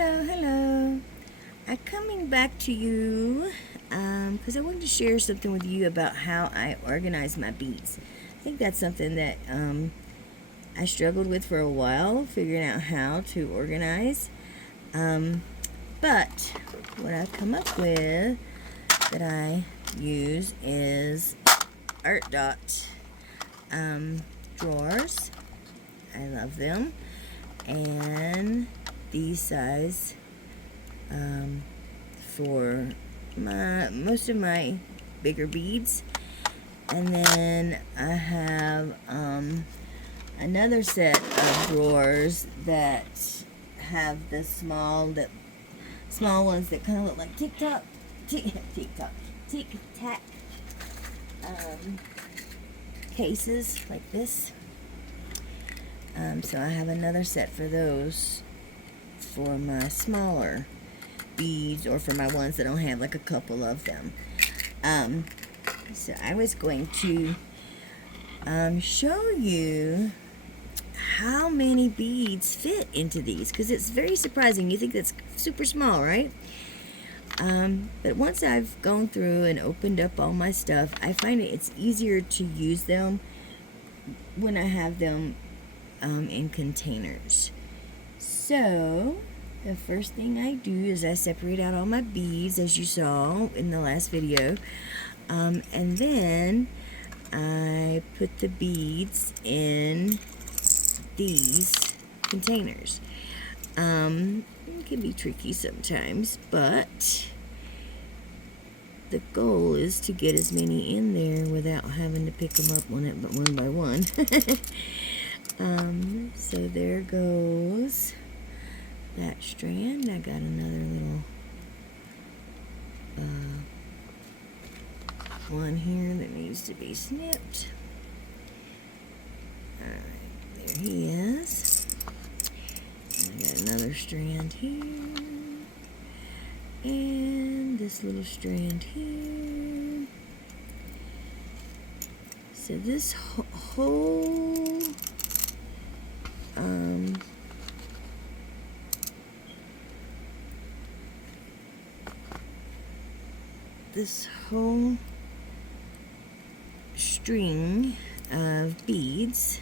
Hello. I'm coming back to you because I wanted to share something with you about how I organize my beads. I think that's something that I struggled with for a while, figuring out how to organize. But what I've come up with that I use is Artdot drawers. I love them. And these size for most of my bigger beads. And then I have another set of drawers that have the small ones that kind of look like tic tac cases like this. So I have another set for those for my smaller beads, or for my ones that don't have like a couple of them. So I was going to show you how many beads fit into these, because it's very surprising. You think that's super small, right? But once I've gone through and opened up all my stuff, I find it's easier to use them when I have them in containers. So the first thing I do is I separate out all my beads, as you saw in the last video, and then I put the beads in these containers. It can be tricky sometimes, but the goal is to get as many in there without having to pick them up one by one. So there goes that strand. I got another little one here that needs to be snipped. Alright, there he is. I got another strand here. And this little strand here. So this whole string of beads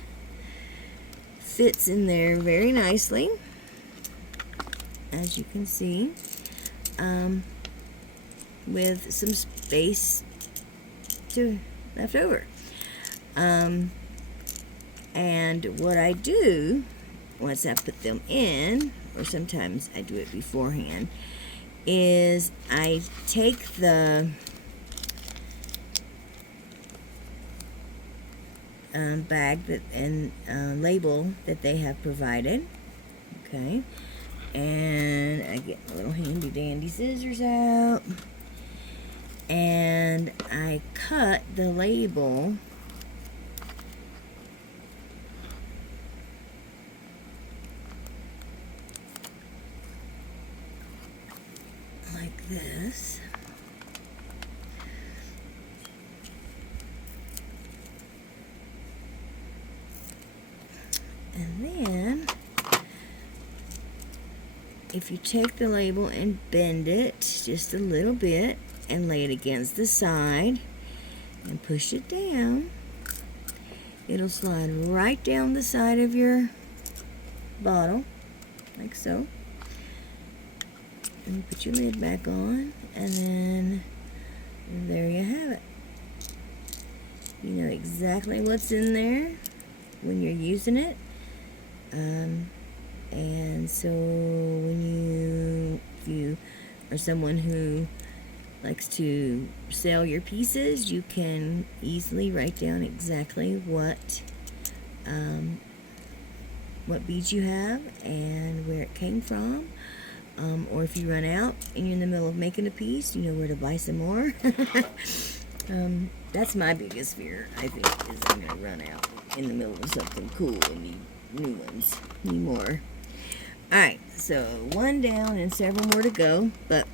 fits in there very nicely, as you can see, with some space left over. And what I do once I put them in, or sometimes I do it beforehand, is I take the bag and label that they have provided, okay, and I get my little handy dandy scissors out, and I cut the label like this. And then if you take the label and bend it just a little bit and lay it against the side and push it down, it'll slide right down the side of your bottle, like so. And put your lid back on, and then there you have it. You know exactly what's in there when you're using it. And so if you are someone who likes to sell your pieces, you can easily write down exactly what beads you have and where it came from. Or if you run out and you're in the middle of making a piece, you know where to buy some more. That's my biggest fear, I think, is I'm going to run out in the middle of something cool and need new ones, need more. Alright, so one down and several more to go, but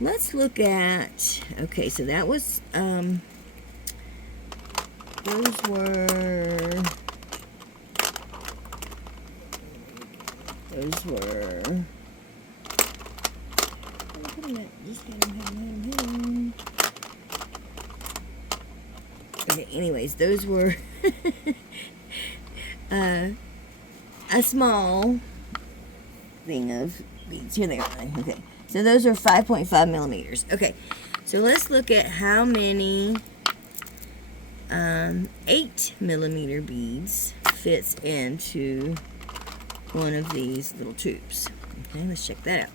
let's look at, okay, so that was, those were Those were put them at? Just hit them. Okay, anyways, those were a small thing of beads. Here they are. Okay, so those are 5.5 millimeters. Okay, so let's look at how many 8 millimeter beads fits into one of these little tubes. Okay, let's check that out.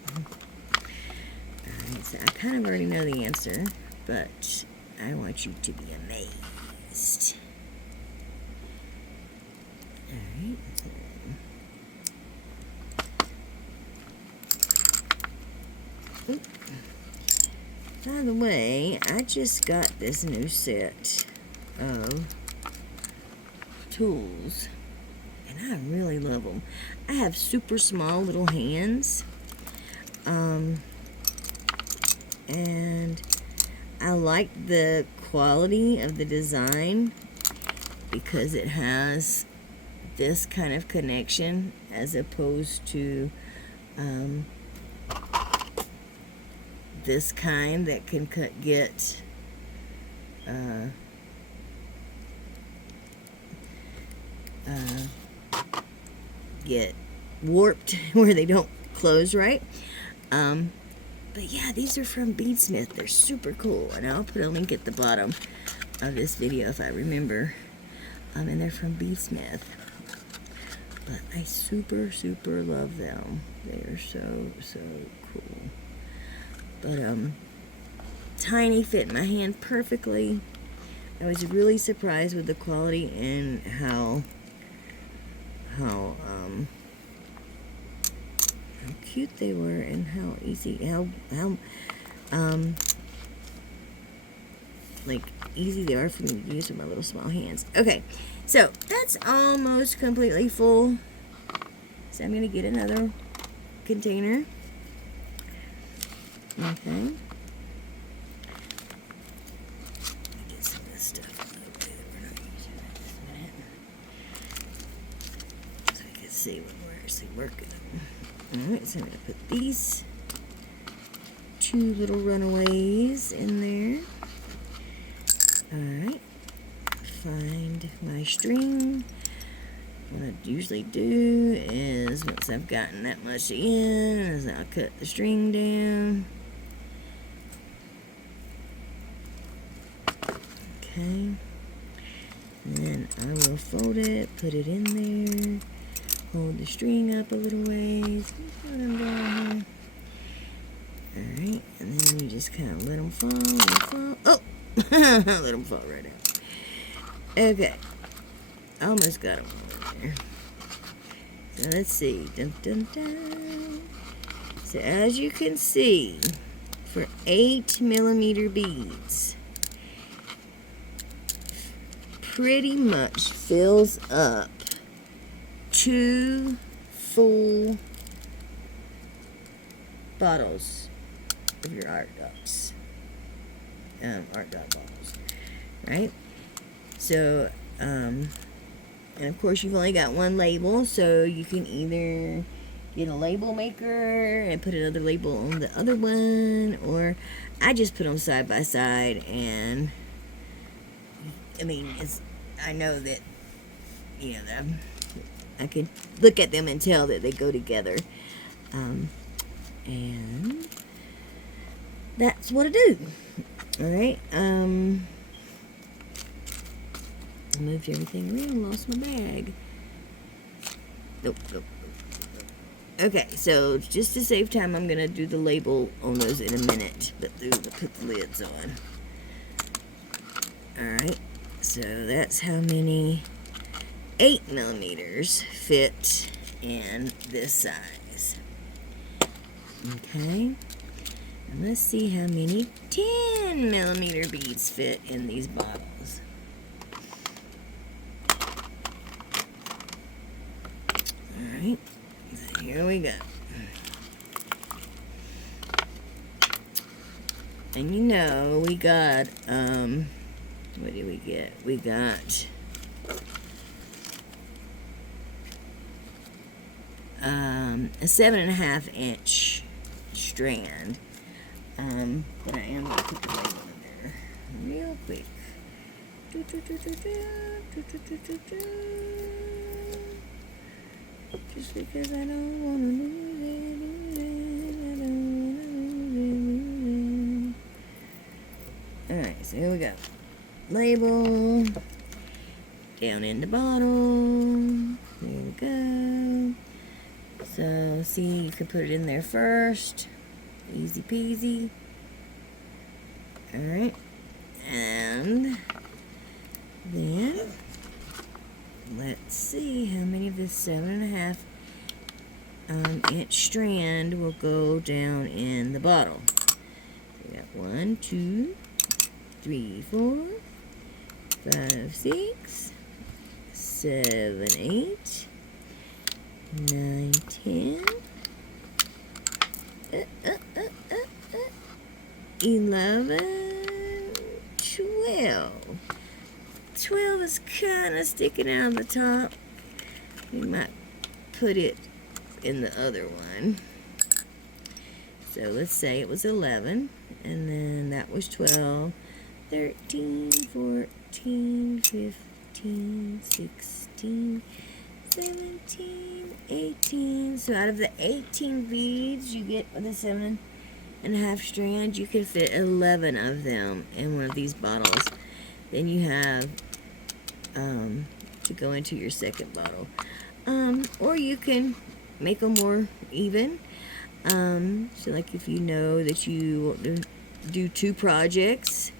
Alright, so I kind of already know the answer, but I want you to be amazed. Alright. By the way, I just got this new set of tools, and I really love them. I have super small little hands, and I like the quality of the design because it has this kind of connection as opposed to this kind that can get warped where they don't close right. But yeah, these are from Beadsmith. They're super cool, and I'll put a link at the bottom of this video if I remember. And they're from Beadsmith. But I super love them. They are so cool. But tiny, fit in my hand perfectly. I was really surprised with the quality and how cute they were, and how easy, like easy they are for me to use with my little small hands. Okay, so that's almost completely full. So I'm gonna get another container. Okay. Get some of this stuff out of the way that we're not using at this minute, so I can see what we're actually working on. Alright, so I'm going to put these 2 little runaways in there. Alright, find my string. What I usually do is, once I've gotten that much in, is I'll cut the string down. Okay, and then I will fold it, put it in there. Hold the string up a little ways. Put them down here. Alright, and then you just kind of let them fall, Oh! Let them fall right out. Okay. Almost got them over there. So let's see. Dun, dun, dun. So as you can see, for 8 millimeter beads, pretty much fills up 2 full bottles of your Artdots. Artdot bottles, right? So, and of course you've only got one label, so you can either get a label maker and put another label on the other one, or I just put them side by side, and I mean, I know that, you know, I can look at them and tell that they go together. And that's what I do. Alright, I moved everything around, lost my bag. Nope. Okay, so just to save time, I'm gonna do the label on those in a minute, but put the lids on. Alright, so that's how many 8 millimeters fit in this size. Okay, and let's see how many 10 millimeter beads fit in these bottles. Alright, so here we go. And you know, we got, what did we get? We got a 7.5 inch strand But I am going to put the label in there real quick. Just because I don't want to lose it. Alright, so here we go. Label. Down in the bottle. There we go. So, see, you can put it in there first. Easy peasy. Alright. And then let's see how many of this 7.5 inch strand will go down in the bottle. So we got 1, 2, 3, 4, 5, 6, 7, 8, 9, 10, 11, 12. 12 is kind of sticking out of the top. We might put it in the other one. So let's say it was 11, and then that was 12, 13, 14, 15, 16, 17, 18. So out of the 18 beads you get with the 7.5 strand, you can fit 11 of them in one of these bottles. Then you have to go into your second bottle. Or you can make them more even. So like if you know that you want to do 2 projects,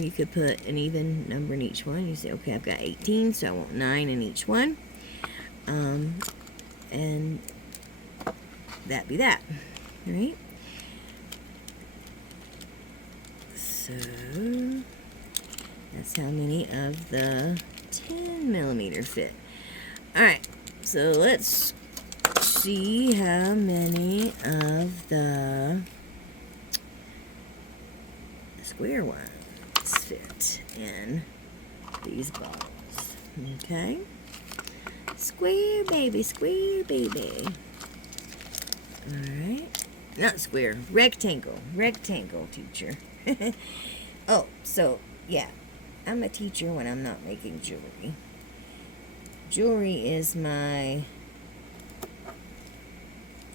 you could put an even number in each one. You say, okay, I've got 18, so I want 9 in each one. And that be that. Alright? So that's how many of the 10mm fit. Alright, so let's see how many of the square ones fit in these bottles. Okay? Square baby, square baby. Alright. Not square, rectangle. Rectangle, teacher. Oh, so, yeah. I'm a teacher when I'm not making jewelry. Jewelry is my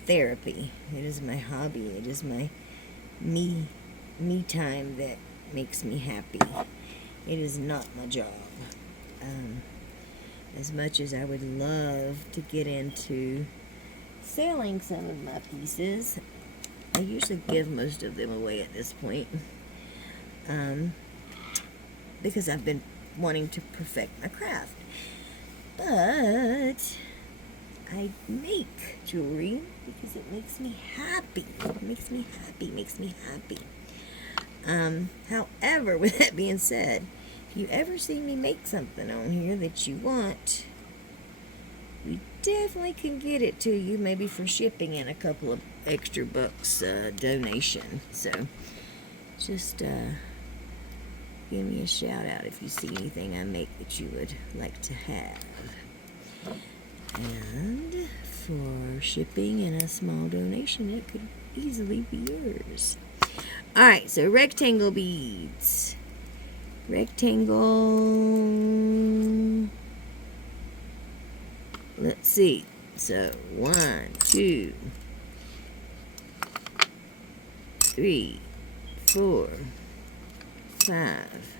therapy. It is my hobby. It is my me time that makes me happy. It is not my job. As much as I would love to get into selling some of my pieces, I usually give most of them away at this point. Because I've been wanting to perfect my craft. But I make jewelry because it makes me happy. It makes me happy, makes me happy. However, with that being said, if you ever see me make something on here that you want, we definitely can get it to you, maybe for shipping and a couple of extra bucks donation. So just give me a shout out if you see anything I make that you would like to have. And for shipping and a small donation, it could easily be yours. Alright, so rectangle beads. Rectangle. Let's see. So 1, 2, 3, 4, 5,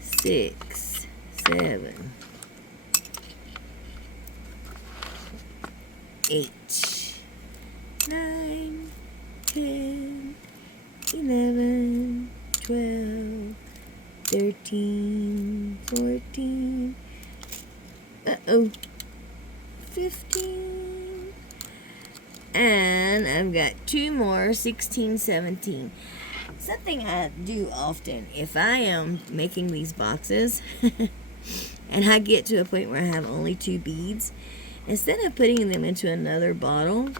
6, 7, 8, 9, 10, 11, 12, 13, 14, 15, and I've got 2 more, 16, 17. Something I do often, if I am making these boxes and I get to a point where I have only 2 beads, instead of putting them into another bottle,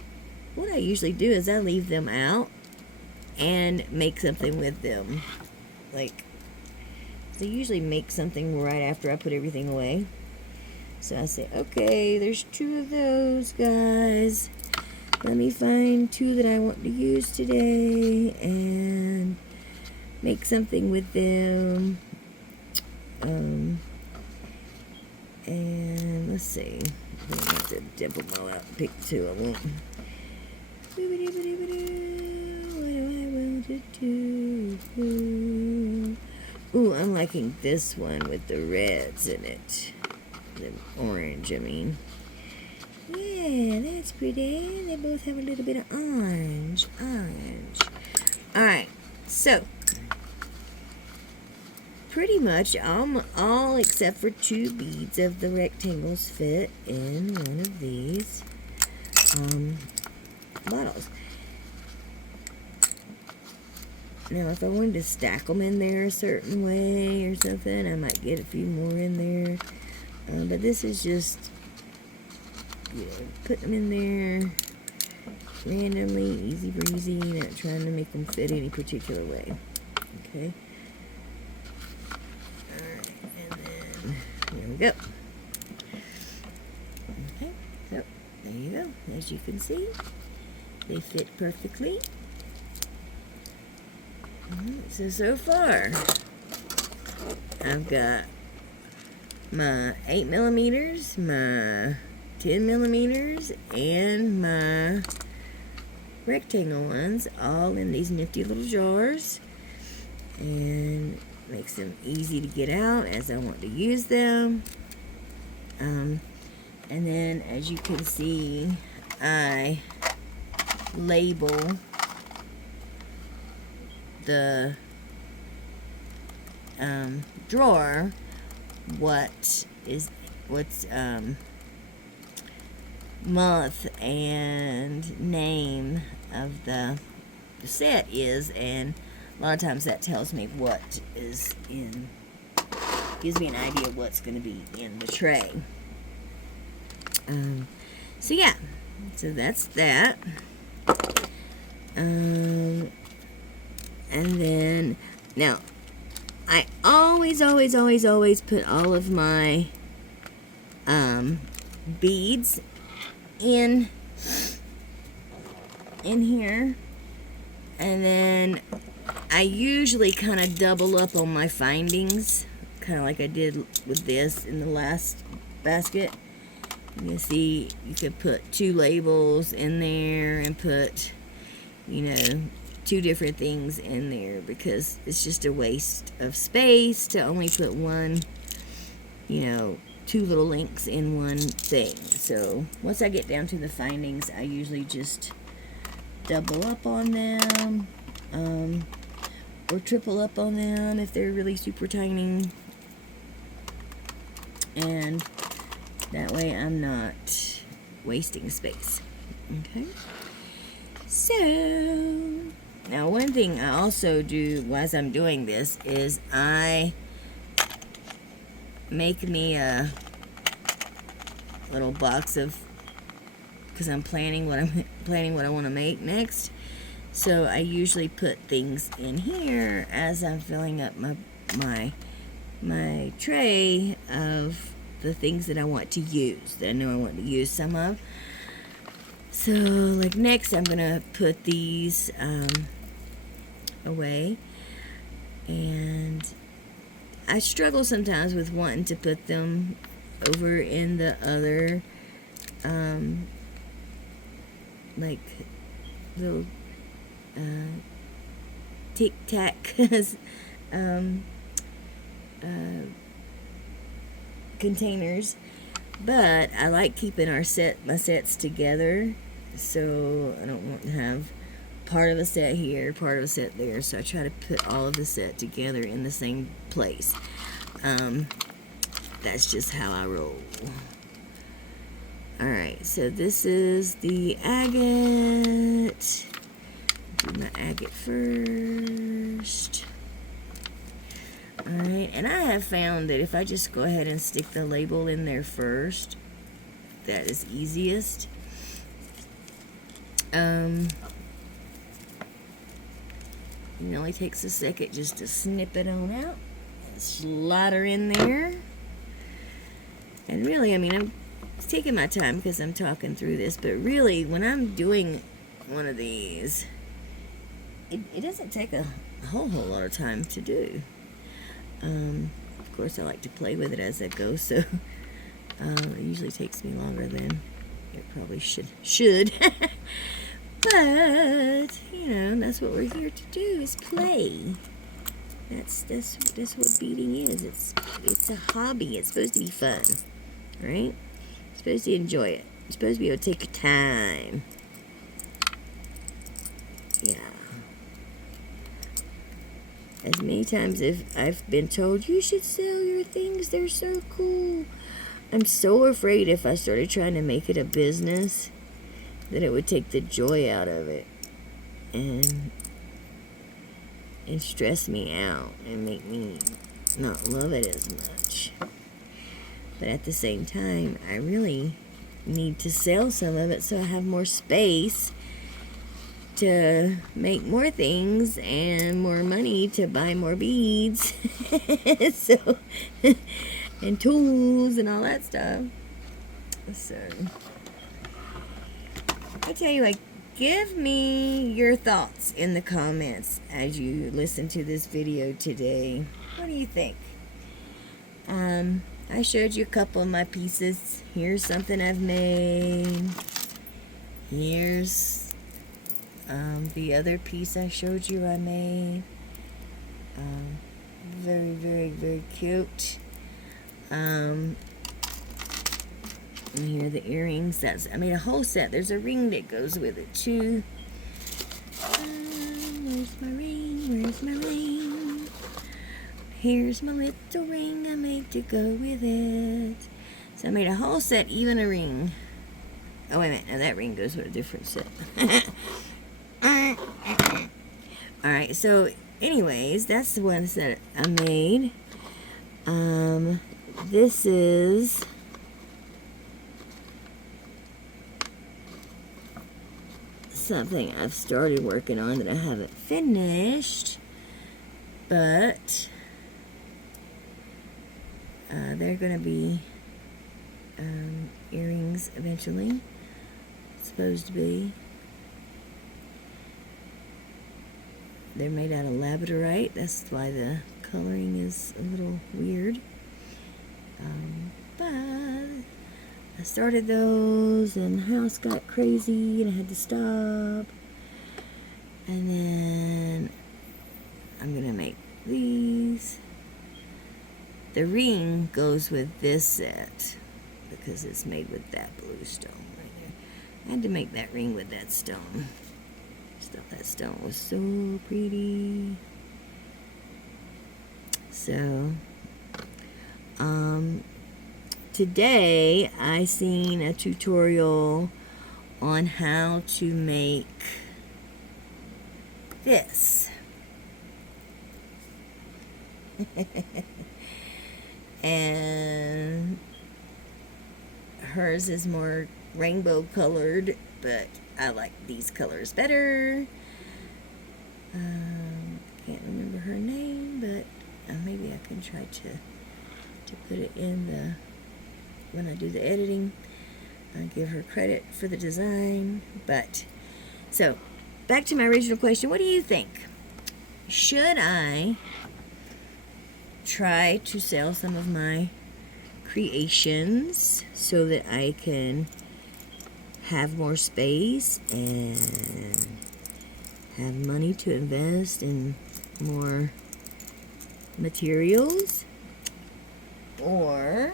what I usually do is I leave them out and make something with them. Like, so I usually make something right after I put everything away. So I say, okay, there's 2 of those, guys. let me find 2 that I want to use today and make something with them. And let's see. I'm going to have to dip them all out and pick 2 of them. What do I want to do? Ooh, I'm liking this one with the reds in it. The orange, I mean. Yeah, that's pretty. They both have a little bit of orange. Alright, so pretty much all except for 2 beads of the rectangles fit in one of these bottles. Now, if I wanted to stack them in there a certain way or something, I might get a few more in there. But this is just, you know, put them in there randomly, easy breezy, not trying to make them fit any particular way. Okay. Alright, and then here we go. Okay, so there you go. As you can see, they fit perfectly. So far, I've got my 8mm, my 10mm, and my rectangle ones all in these nifty little jars, and makes them easy to get out as I want to use them. And then, as you can see, I label the drawer what's month and name of the set is, and a lot of times that tells me what is in, gives me an idea of what's going to be in the tray. So yeah, so that's that. And then, now, I always put all of my beads in here, and then I usually kind of double up on my findings, kind of like I did with this in the last basket. You can see you could put 2 labels in there and put, you know, 2 different things in there, because it's just a waste of space to only put one, you know, 2 little links in one thing. So once I get down to the findings, I usually just double up on them, or triple up on them if they're really super tiny, and that way I'm not wasting space. Okay, so now one thing I also do as I'm doing this is I make me a little box of, because I'm planning what I want to make next. So I usually put things in here as I'm filling up my tray of the things that I want to use, that I know I want to use some of. So like next I'm gonna put these away, and I struggle sometimes with wanting to put them over in the other like little tic-tac containers, but I like keeping my sets together, so I don't want to have part of a set here, part of a set there, so I try to put all of the set together in the same place. That's just how I roll. Alright, so this is the agate. Do my agate first. Alright, and I have found that if I just go ahead and stick the label in there first, that is easiest. It only takes a second just to snip it on out and slide her in there. And really, I mean, I'm taking my time because I'm talking through this, but really, when I'm doing one of these, it doesn't take a whole lot of time to do. Of course, I like to play with it as I go, so it usually takes me longer than it probably should. But you know, that's what we're here to do, is play. That's what beading is. It's a hobby. It's supposed to be fun, right? You're supposed to enjoy it. You're supposed to be able to take your time. Yeah. As many times as I've been told, you should sell your things, they're so cool. I'm so afraid if I started trying to make it a business that it would take the joy out of it and stress me out and make me not love it as much. But at the same time, I really need to sell some of it so I have more space to make more things and more money to buy more beads. So, and tools and all that stuff. So, I tell you, like, give me your thoughts in the comments as you listen to this video today. What do you think? I showed you a couple of my pieces. Here's something I've made. Here's the other piece I showed you I made. Very, very, very cute. And here are the earrings. I made a whole set. There's a ring that goes with it too. Where's my ring? Where's my ring? Here's my little ring I made to go with it. So I made a whole set, even a ring. Oh, wait a minute. Now that ring goes with a different set. Alright, so anyways, that's the ones that I made. This is something I've started working on that I haven't finished, but they're going to be earrings eventually. It's supposed to be. They're made out of labradorite. That's why the coloring is a little weird. But I started those and the house got crazy and I had to stop. And then I'm going to make these. The ring goes with this set because it's made with that blue stone right there. I had to make that ring with that stone. That stone was so pretty. So, today I seen a tutorial on how to make this. And hers is more rainbow colored, but I like these colors better. Can't remember her name, but maybe I can try to put it in when I do the editing. I'll give her credit for the design. But so back to my original question, what do you think? Should I try to sell some of my creations so that I can have more space and have money to invest in more materials? Or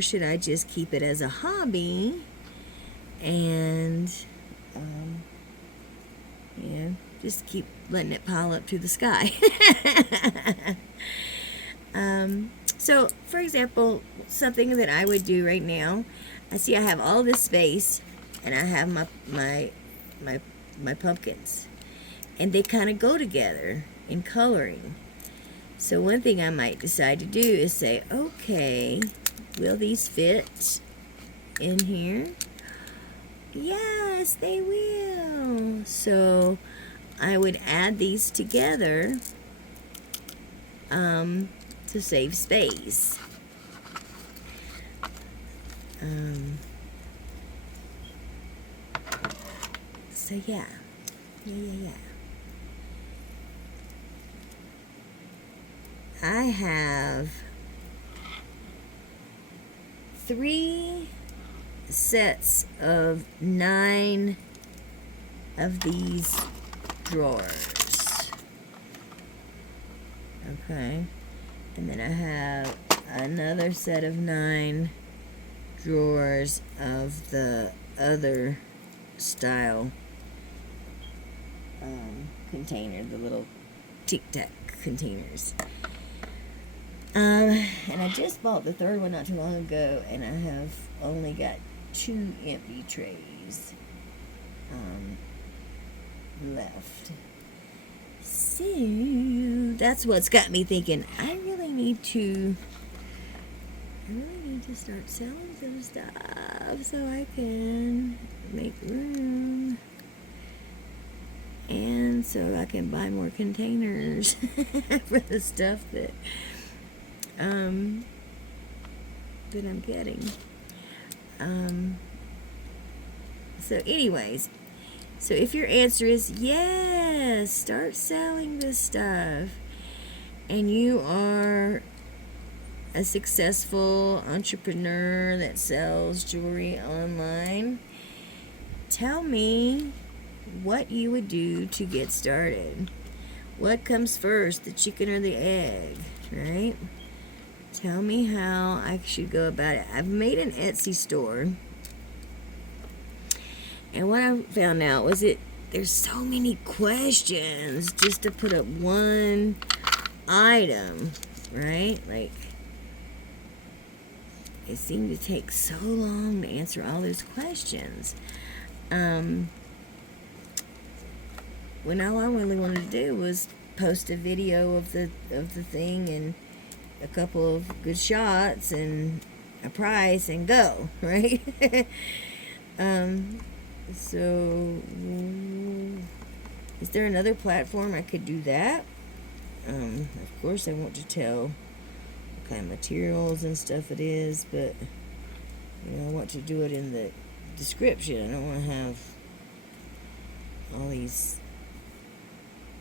should I just keep it as a hobby and just keep letting it pile up to the sky? So, for example, something that I would do right now, I have all this space, and I have my pumpkins, and they kind of go together in coloring. So one thing I might decide to do is say, okay, will these fit in here? Yes, they will. So I would add these together to save space. So yeah. I have 3 sets of 9 of these drawers. Okay. And then I have another set of 9 drawers of the other style container, the little Tic Tac containers. And I just bought the 3rd one not too long ago, and I have only got 2 empty trays left. So that's what's got me thinking I really need to start selling some stuff so I can make room, and so I can buy more containers for the stuff that I'm getting. So anyways, so if your answer is yes, start selling this stuff, and you are a successful entrepreneur that sells jewelry online, tell me what you would do to get started. What comes first, the chicken or the egg, right? Tell me how I should go about it. I've made an Etsy store, and what I found out was there's so many questions just to put up one item, right? Like, it seemed to take so long to answer all those questions. When all I really wanted to do was post a video of the thing and a couple of good shots and a price and go, right? So is there another platform I could do that? Of course I want to tell what kind of materials and stuff it is, but I want to do it in the description. I don't want to have all these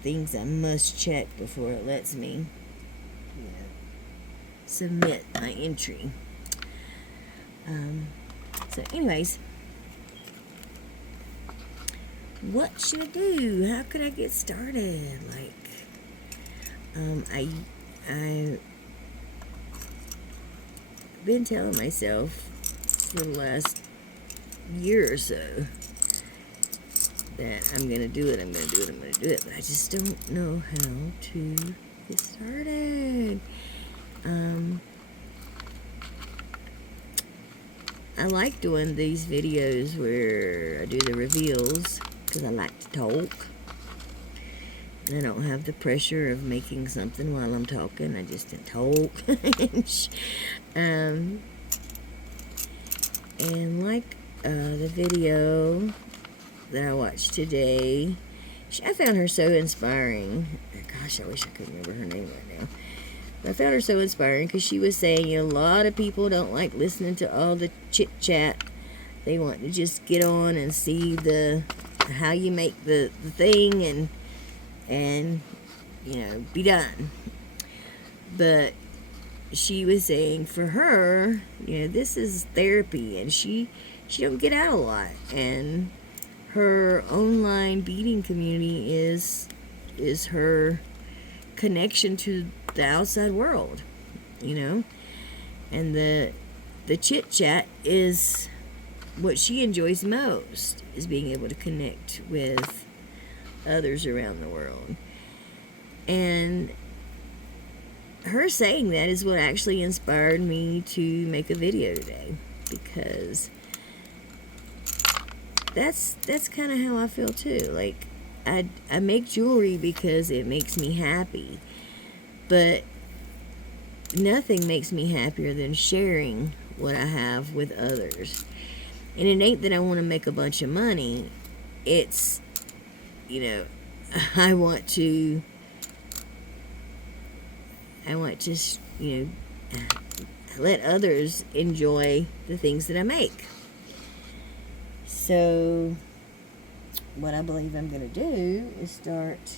things I must check before it lets me submit my entry. So anyways, what should I do? How could I get started? Like, I've been telling myself for the last year or so that I'm gonna do it, but I just don't know how to get started. I like doing these videos where I do the reveals because I like to talk. I don't have the pressure of making something while I'm talking. I just talk. And like the video that I watched today, I found her so inspiring. Gosh, I wish I could remember her name right now. I found her so inspiring because she was saying, a lot of people don't like listening to all the chit chat. They want to just get on and see how you make the thing and be done. But she was saying for her, this is therapy, and she don't get out a lot, and her online beading community is her connection to the outside world, and the chit chat is what she enjoys most, is being able to connect with others around the world. And her saying that is what actually inspired me to make a video today, because that's kind of how I feel too. Like, I make jewelry because it makes me happy, but nothing makes me happier than sharing what I have with others. And it ain't that I want to make a bunch of money. It's, I want to I want to, you know, let others enjoy the things that I make. So what I believe I'm going to do is start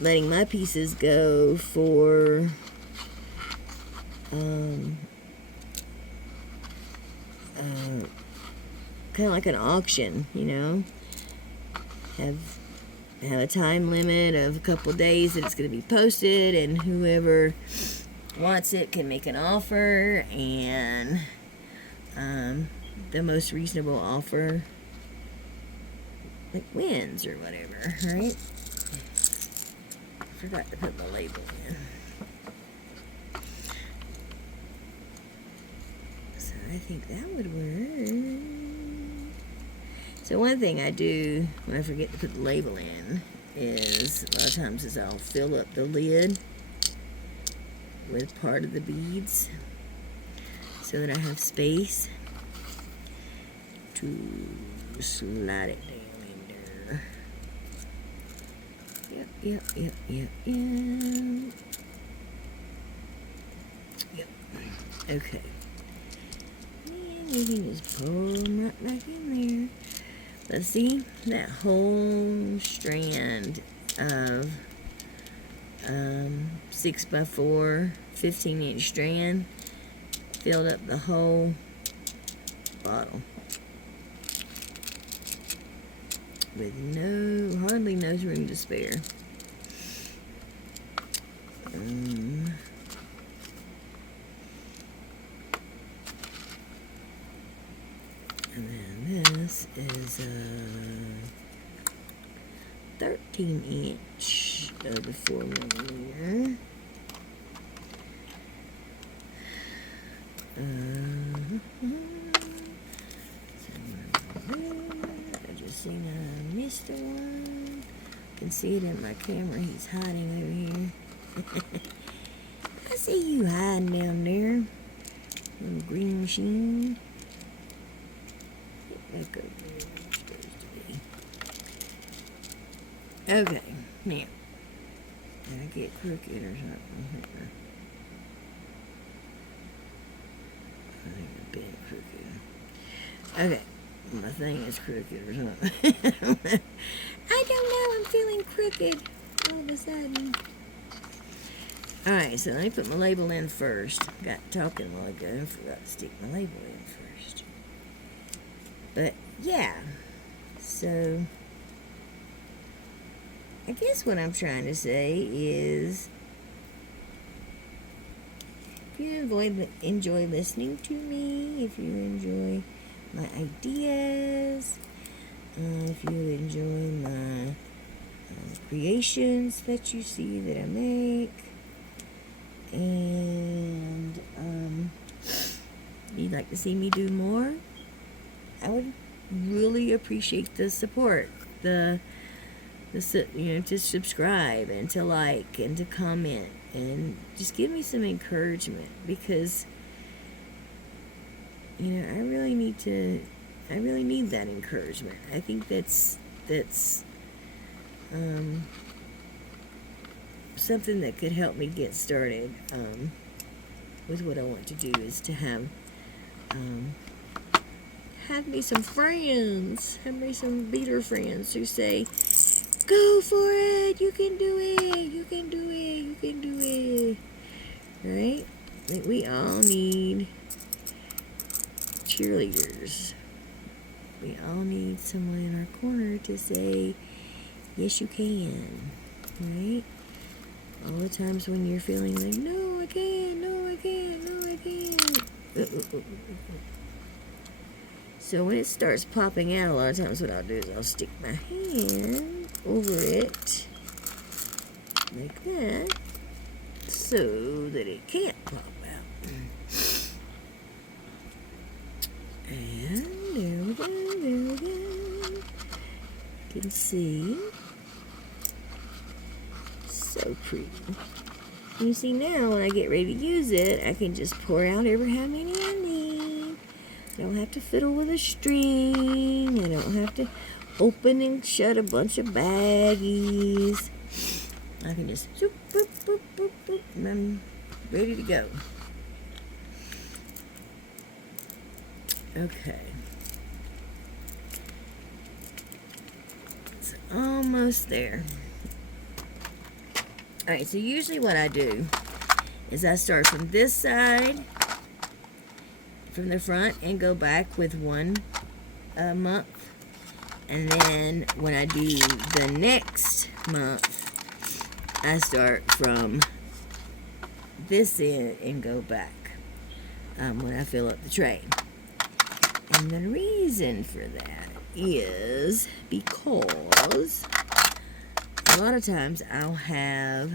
letting my pieces go for kind of like an auction, you know. Have a time limit of a couple days that it's going to be posted, and whoever wants it can make an offer, and the most reasonable offer like wins or whatever, right? I forgot to put the label in. So I think that would work. So one thing I do when I forget to put the label in is a lot of times is I'll fill up the lid with part of the beads so that I have space to slide it down in there. Yep. Okay. And you can just pull them right back in there. Let's see, that whole strand of 6x4 15-inch strand filled up the whole bottle with hardly no room to spare. And then this is a 13-inch of the 4mm. I just seen I missed one. You can see it in my camera. He's hiding over here. I see you hiding down there. Little green machine. Get back over there where it's supposed to be. Okay, now. Did I get crooked or something here? I think I've been crooked. Okay, my thing is crooked or something. I don't know, I'm feeling crooked all of a sudden. Alright, so let me put my label in first. Got talking a while ago, forgot to stick my label in first. But, yeah. So, I guess what I'm trying to say is, if you enjoy listening to me, if you enjoy my ideas, if you enjoy my creations that you see that I make, and you'd like to see me do more, I would really appreciate the support, to subscribe and to like and to comment and just give me some encouragement, because I really need that encouragement. I think that's something that could help me get started with what I want to do, is to have me some friends, have me some beater friends who say, go for it, you can do it, you can do it, you can do it, right? Like, we all need cheerleaders. We all need someone in our corner to say, yes, you can, right? All the times when you're feeling like, no, I can't, no, I can't, no, I can't. So when it starts popping out, a lot of times what I'll do is I'll stick my hand over it like that so that it can't pop out. And there we go, there we go. You can see. So pretty. You see, now when I get ready to use it, I can just pour out how many I need. I don't have to fiddle with a string. I don't have to open and shut a bunch of baggies. I can just zoop, boop, boop, boop, boop, and I'm ready to go. Okay. It's almost there. Alright, so usually what I do is I start from this side, from the front, and go back with one month. And then when I do the next month, I start from this end and go back when I fill up the tray. And the reason for that is because a lot of times I'll have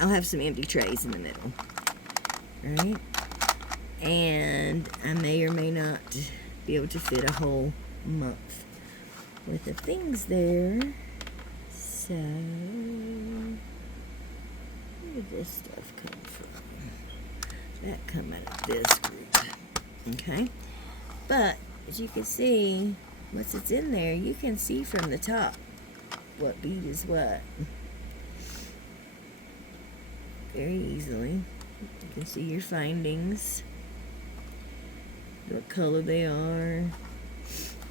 I'll have some empty trays in the middle, right? And I may or may not be able to fit a whole month with the things there. So, where did this stuff come from? That come out of this group. Okay? But, as you can see, once it's in there, you can see from the top what bead is what. Very easily. You can see your findings, what color they are.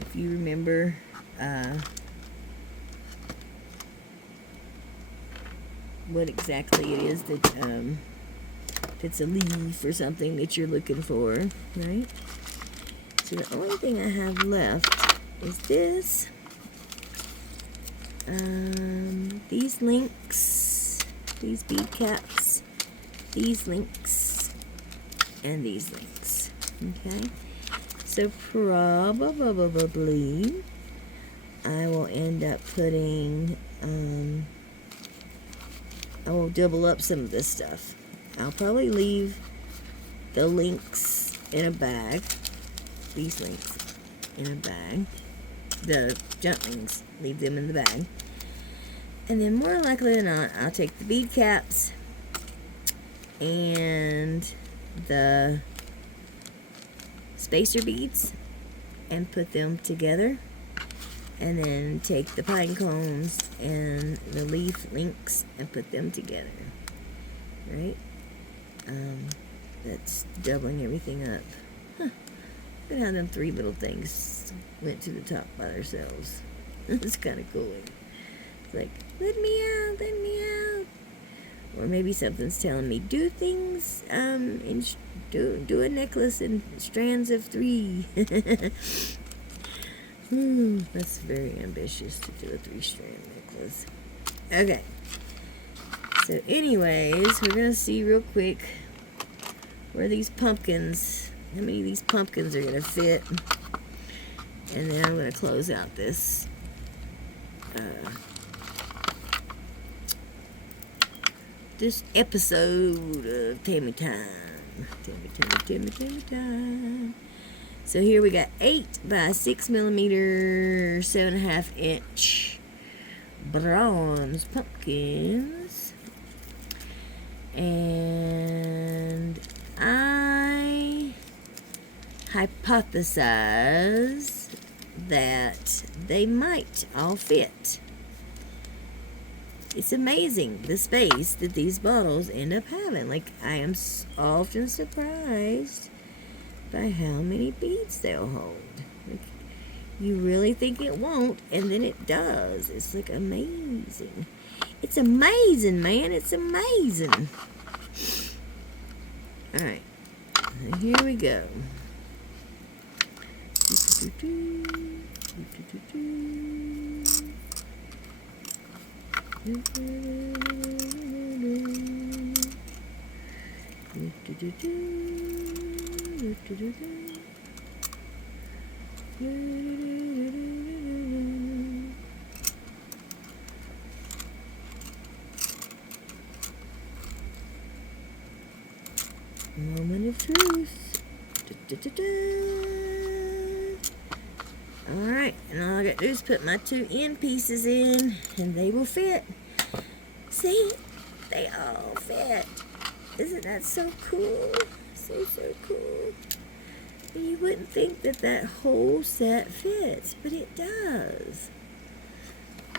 If you remember what exactly it is that if it's a leaf or something that you're looking for, right? So the only thing I have left is this, these links, these bead caps, these links, and these links. Okay, so probably I will end up putting, I will double up some of this stuff. I'll probably leave the links in a bag, these links in a bag, the jump links, leave them in the bag, and then more likely than not, I'll take the bead caps and the spacer beads and put them together, and then take the pine cones and the leaf links and put them together, right? That's doubling everything up. Huh. Look at how them three little things went to the top by themselves. It's kind of cool. It's like, let me out, let me out. Or maybe something's telling me, do things, do a necklace in strands of 3. That's very ambitious to do a 3-strand necklace. Okay. So anyways, we're going to see real quick where these pumpkins, how many of these pumpkins are going to fit. And then I'm going to close out this this episode of Tammy Time. Tammy Time. So here we got 8 by 6 millimeter, 7.5 inch bronze pumpkins. And I hypothesize that they might all fit. It's amazing the space that these bottles end up having. Like, I am often surprised by how many beads they'll hold. Like, you really think it won't, and then it does. It's like amazing. It's amazing, man. It's amazing. Alright. Here we go. Moment of truth. Alright, and all I got to do is put my 2 end pieces in, and they will fit. See? They all fit. Isn't that so cool? So cool. And you wouldn't think that that whole set fits, but it does.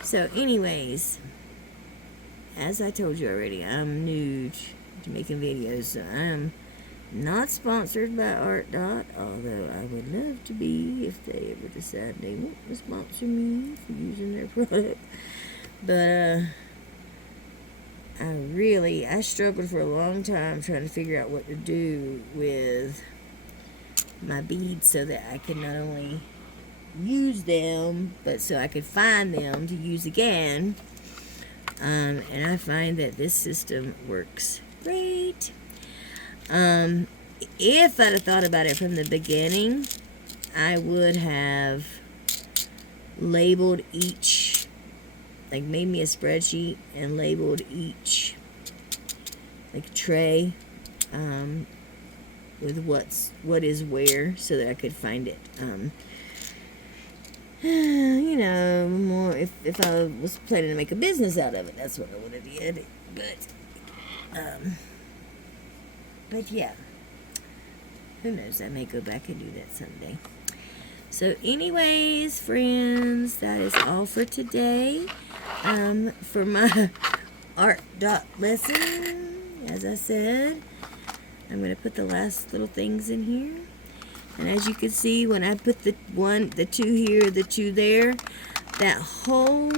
So anyways, as I told you already, I'm new to making videos, so I'm not sponsored by Artdot, although I would love to be if they ever decide they want to sponsor me for using their product. But I struggled for a long time trying to figure out what to do with my beads so that I could not only use them, but so I could find them to use again. And I find that this system works great. If I'd have thought about it from the beginning, I would have labeled each, like made me a spreadsheet and labeled each like tray with what is where, so that I could find it. You know, more if I was planning to make a business out of it, that's what I would have did. But yeah, who knows? I may go back and do that someday. So anyways, friends, that is all for today. For my Artdot lesson, as I said, I'm going to put the last little things in here. And as you can see, when I put the 2 here, the 2 there, that whole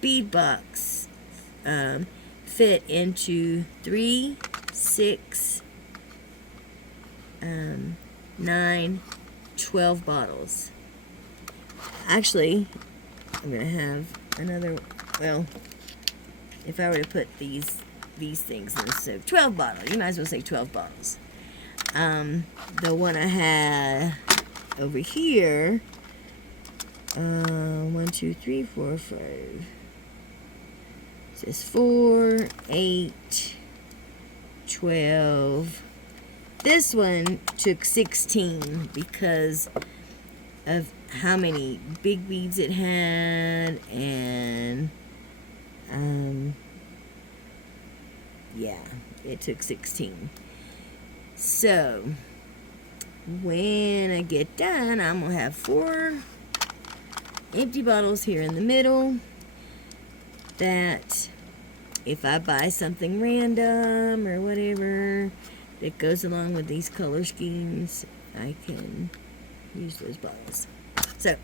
bead box fit into 3, 6, 9, 12 bottles. Actually, I'm going to have another, well, if I were to put these things in, so 12 bottles, you might as well say 12 bottles. The one I had over here, 1, 2, 3, 4, 5, it says 4, 8, 12. This one took 16 because of how many big beads it had, and yeah, it took 16. So when I get done, I'm gonna have 4 empty bottles here in the middle, that if I buy something random or whatever that goes along with these color schemes, I can use those bottles. So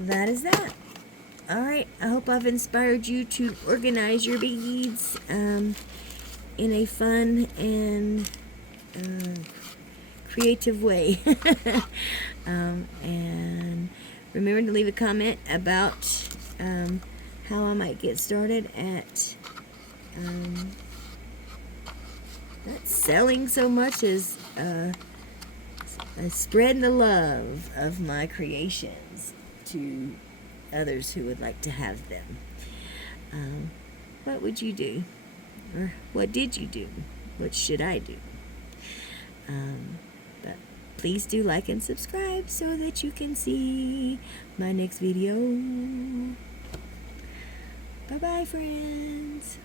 that is that. Alright, I hope I've inspired you to organize your beads in a fun and creative way. And remember to leave a comment about how I might get started at not selling so much as spreading the love of my creations to others who would like to have them. What would you do? Or what did you do? What should I do? But please do like and subscribe so that you can see my next video. Bye-bye, friends.